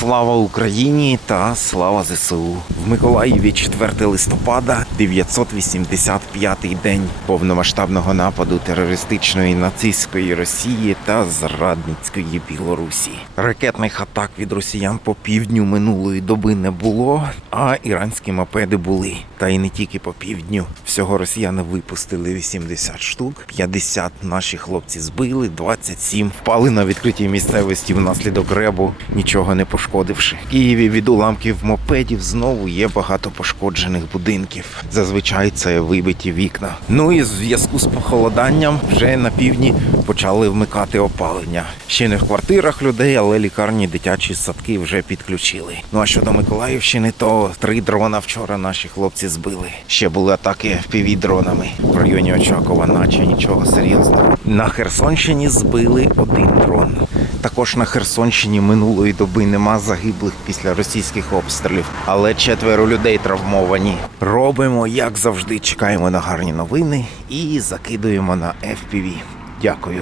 Слава Україні та слава ЗСУ. В Миколаєві 4 листопада, 985-й день повномасштабного нападу терористичної нацистської Росії та зрадницької Білорусі. Ракетних атак від росіян по півдню минулої доби не було, а іранські мопеди були. Та й не тільки по півдню. Всього росіяни випустили 80 штук, 50 наші хлопці збили, 27 впали на відкритій місцевості внаслідок ребу, нічого не пошкодивши. В Києві від уламків мопедів знову є багато пошкоджених будинків. Зазвичай це вибиті вікна. Ну і в зв'язку з похолоданням вже на півдні почали вмикати опалення. Ще не в квартирах людей, але лікарні, дитячі садки вже підключили. Ну а щодо Миколаївщини, то три дрона вчора наші хлопці збили. Ще були атаки fpv дронами в районі Очакова, наче нічого серйозного. На Херсонщині збили один дрон. Також на Херсонщині минулої доби нема загиблих після російських обстрілів, але четверо людей травмовані. Робимо, як завжди, чекаємо на гарні новини і закидуємо на FPV. Дякую.